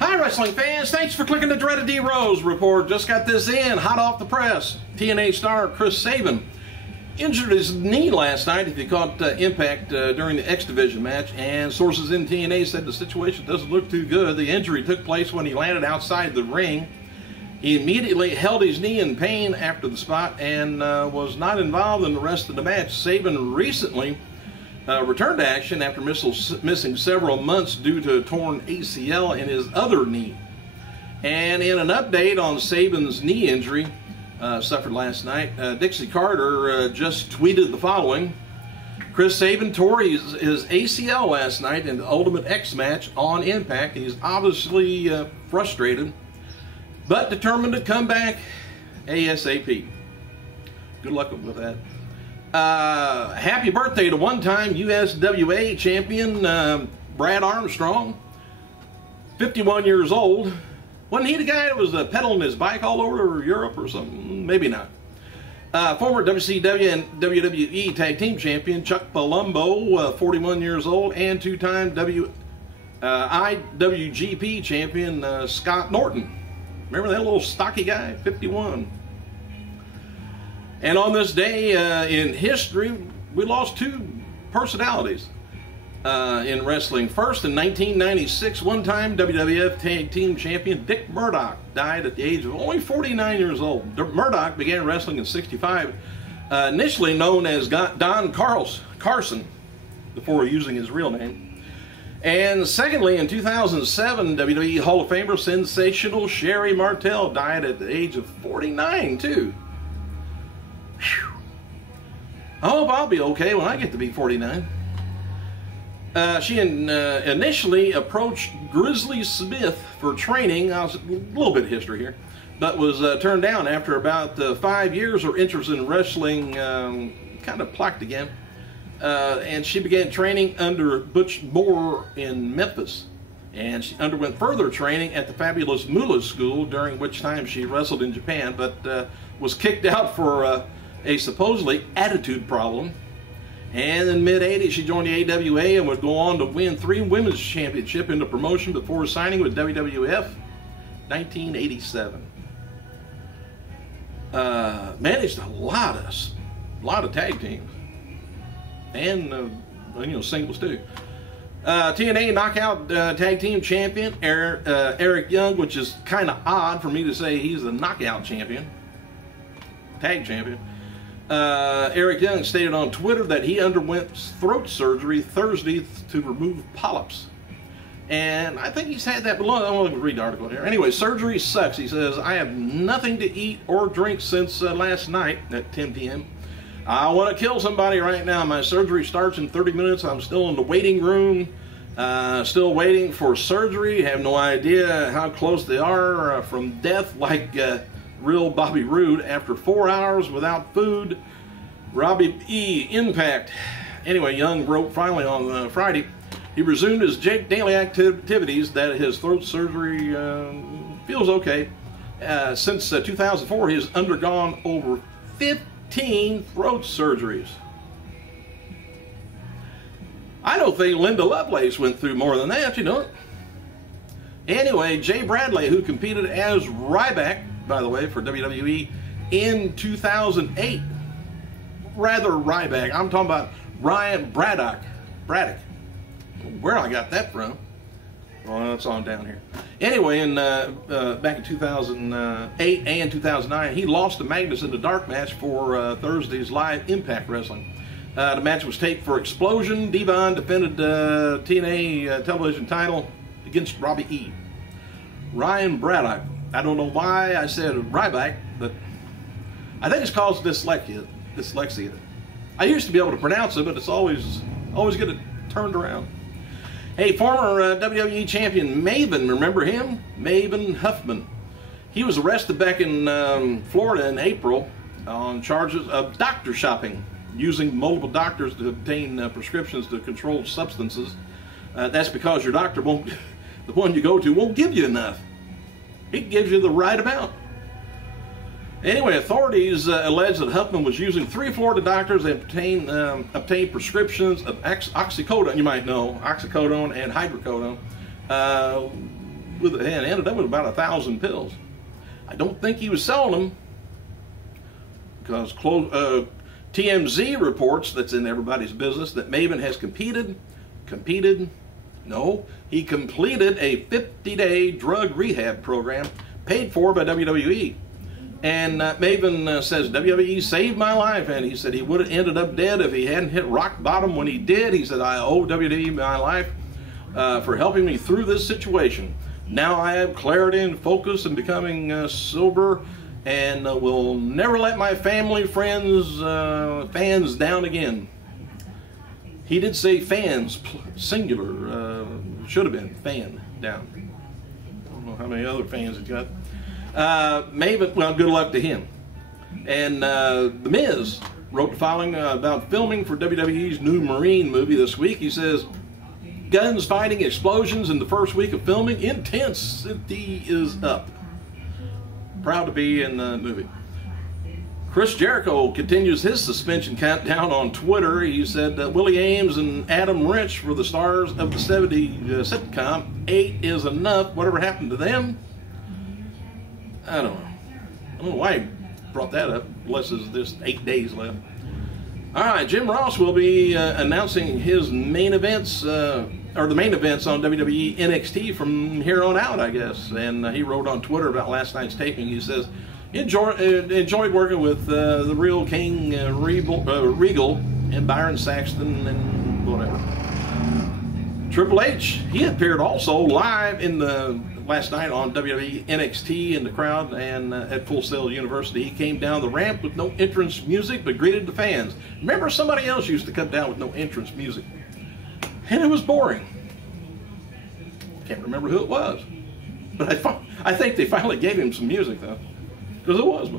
Hi, wrestling fans. Thanks for clicking the dreaded D Rose report. Just got this in, hot off the press. TNA star Chris Sabin injured his knee last night if you caught Impact during the X Division match, and sources in TNA said the situation doesn't look too good. The injury took place when he landed outside the ring. He immediately held his knee in pain after the spot and was not involved in the rest of the match. Sabin recently returned to action after missing several months due to a torn ACL in his other knee. And in an update on Sabin's knee injury suffered last night, Dixie Carter just tweeted the following: Chris Sabin tore his ACL last night in the Ultimate X match on Impact. He's obviously frustrated, but determined to come back ASAP. Good luck with that. Happy birthday to one-time USWA champion Brad Armstrong, 51 years old. Wasn't he the guy that was pedaling his bike all over Europe or something? Maybe not. Former WCW and WWE Tag Team Champion Chuck Palumbo, 41 years old, and two-time IWGP Champion Scott Norton. Remember that little stocky guy? 51. And on this day in history, we lost two personalities in wrestling. First, in 1996, one-time WWF Tag Team Champion Dick Murdoch died at the age of only 49 years old. Murdoch began wrestling in '65, initially known as Don Carson, before using his real name. And secondly, in 2007, WWE Hall of Famer Sensational Sherry Martel died at the age of 49, too. Whew. I hope I'll be okay when I get to be 49. She initially approached Grizzly Smith for training. A little bit of history here, but was turned down after about 5 years. Her interest in wrestling kind of plucked again, and she began training under Butch Moore in Memphis. And she underwent further training at the Fabulous Moolah School, during which time she wrestled in Japan, but was kicked out for a supposedly attitude problem. And in mid-'80s, she joined the AWA and would go on to win 3 women's championships in the promotion before signing with WWF 1987. Managed a lot of tag teams and singles too. TNA Knockout Tag Team Champion Eric Young, which is kind of odd for me to say he's the Knockout Champion, Tag Champion. Eric Young stated on Twitter that he underwent throat surgery Thursday to remove polyps. And I think he's had that below. I want to read the article here. Anyway, surgery sucks. He says, I have nothing to eat or drink since last night at 10 p.m. I want to kill somebody right now. My surgery starts in 30 minutes. I'm still in the waiting room, still waiting for surgery. Have no idea how close they are from death, like real Bobby Roode. After 4 hours without food, Robbie E. Impact. Anyway, Young wrote finally on Friday he resumed his daily activities, that his throat surgery feels okay. Since 2004, he has undergone over 15 throat surgeries. I don't think Linda Lovelace went through more than that, you know. Anyway, Jay Bradley, who competed as Ryback, by the way, for WWE in 2008. Rather Ryback. I'm talking about Ryan Braddock. Where I got that from? Well, it's on down here. Anyway, back in 2008 and 2009, he lost to Magnus in the dark match for Thursday's live Impact Wrestling. The match was taped for Explosion. Devon defended TNA television title against Robbie E. Ryan Braddock. I don't know why I said Ryback, but I think it's called dyslexia. I used to be able to pronounce it, but it's always get it turned around. Hey, former WWE champion Maven, remember him? Maven Huffman. He was arrested back in Florida in April on charges of doctor shopping, using multiple doctors to obtain prescriptions to controlled substances. That's because your doctor the one you go to won't give you enough. He gives you the right amount. Anyway, authorities allege that Huffman was using 3 Florida doctors and obtained prescriptions of oxycodone, you might know, oxycodone and hydrocodone, and ended up with about 1,000 pills. I don't think he was selling them, because TMZ reports, that's in everybody's business, that Maven has he completed a 50-day drug rehab program paid for by WWE. And Maven says, WWE saved my life, and he said he would have ended up dead if he hadn't hit rock bottom when he did. He said, I owe WWE my life for helping me through this situation. Now I have clarity and focus and becoming sober, and will never let my family, friends, fans down again. He did say fans, singular, should have been fan down. I don't know how many other fans he's got. Maven, well, good luck to him. And The Miz wrote the following about filming for WWE's new Marine movie this week. He says, guns, fighting, explosions in the first week of filming. Intensity is up. Proud to be in the movie. Chris Jericho continues his suspension countdown on Twitter. He said that Willie Ames and Adam Rich were the stars of the 70 sitcom. 8 is enough. Whatever happened to them? I don't know. I don't know why he brought that up, unless there's just 8 days left. All right, Jim Ross will be announcing his main events, or the main events on WWE NXT from here on out, I guess. And he wrote on Twitter about last night's taping. He says, enjoyed working with the real King Regal and Byron Saxton and whatever. Triple H, he appeared also live in last night on WWE NXT in the crowd and at Full Sail University. He came down the ramp with no entrance music but greeted the fans. Remember, somebody else used to come down with no entrance music, and it was boring. Can't remember who it was, but I think they finally gave him some music though, because it was.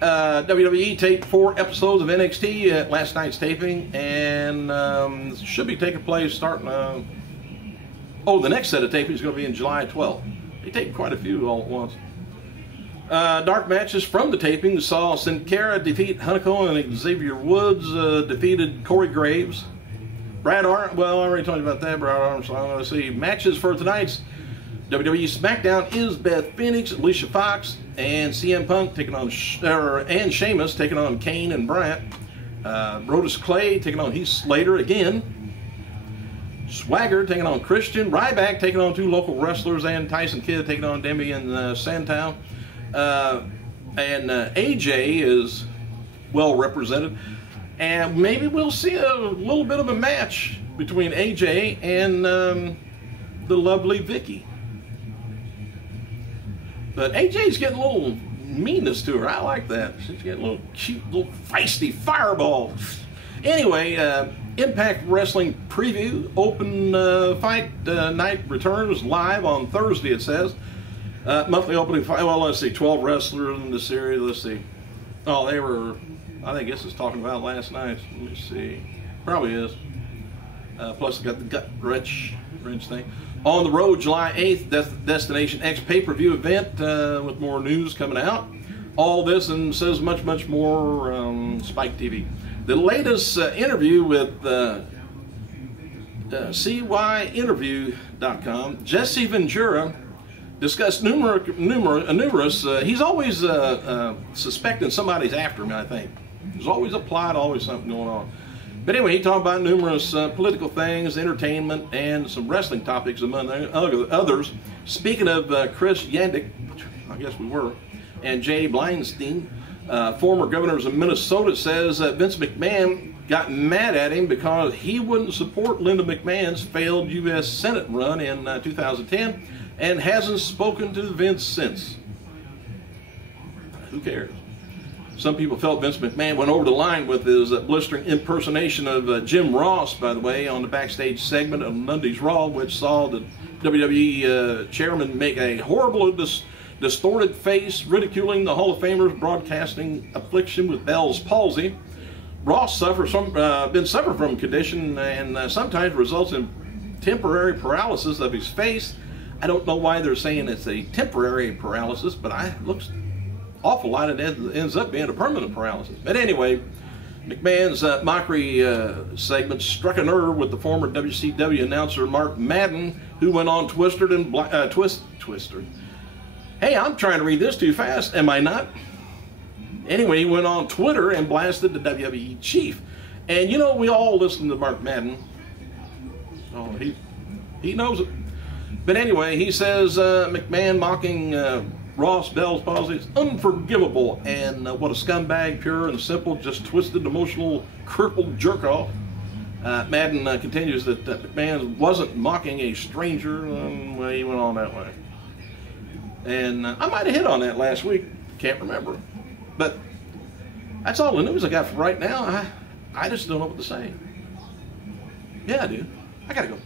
WWE taped 4 episodes of NXT at last night's taping, and should be taking place starting. The next set of taping is going to be in July 12th. They taped quite a few all at once. Dark matches from the taping saw Sin Cara defeat Hunico, and Xavier Woods defeated Corey Graves. Brad Armstrong, well, I already told you about that. Brad Armstrong. Let's see. Matches for tonight's WWE SmackDown is Beth Phoenix, Alicia Fox, and CM Punk taking on, and Sheamus taking on Kane and Bryant. Brodus Clay taking on Heath Slater again. Swagger taking on Christian. Ryback taking on 2 local wrestlers, and Tyson Kidd taking on Demi and Sandow. And AJ is well represented. And maybe we'll see a little bit of a match between AJ and the lovely Vicky. But AJ's getting a little meanness to her. I like that. She's getting a little cute, little feisty fireball. Anyway, Impact Wrestling preview. Open fight night returns live on Thursday, it says. Monthly opening fight. Well, let's see. 12 wrestlers in the series. Let's see. Oh, they were, I think this is talking about last night. Let me see. Probably is. Plus, got the gut wrench thing. On the road, July 8th, Destination X pay-per-view event with more news coming out. All this and says much, much more Spike TV. The latest interview with CYInterview.com, Jesse Ventura discussed numerous he's always suspecting somebody's after him, I think. There's always a plot, always something going on. But anyway, he talked about numerous political things, entertainment, and some wrestling topics among others. Speaking of Chris Yandick, which I guess we were, and Jay Blindstein, former governors of Minnesota, says Vince McMahon got mad at him because he wouldn't support Linda McMahon's failed U.S. Senate run in 2010 and hasn't spoken to Vince since. Who cares? Some people felt Vince McMahon went over the line with his blistering impersonation of Jim Ross, by the way, on the backstage segment of Monday's Raw, which saw the WWE chairman make a horrible, distorted face, ridiculing the Hall of Famer's broadcasting affliction with Bell's palsy. Ross suffers from a condition and sometimes results in temporary paralysis of his face. I don't know why they're saying it's a temporary paralysis, but it looks awful lot it ends up being a permanent paralysis. But anyway, McMahon's mockery segment struck a nerve with the former WCW announcer Mark Madden, who went on Twister and Twister. Hey, I'm trying to read this too fast, am I not? Anyway, he went on Twitter and blasted the WWE chief. And you know, we all listen to Mark Madden. Oh, he knows it. But anyway, he says McMahon mocking Ross Bell's policy is unforgivable, and what a scumbag, pure and simple, just twisted, emotional, crippled jerk-off. Madden continues that McMahon wasn't mocking a stranger, and well, he went on that way. And I might have hit on that last week, can't remember. But that's all the news I got for right now. I just don't know what to say. Yeah, dude, I gotta go.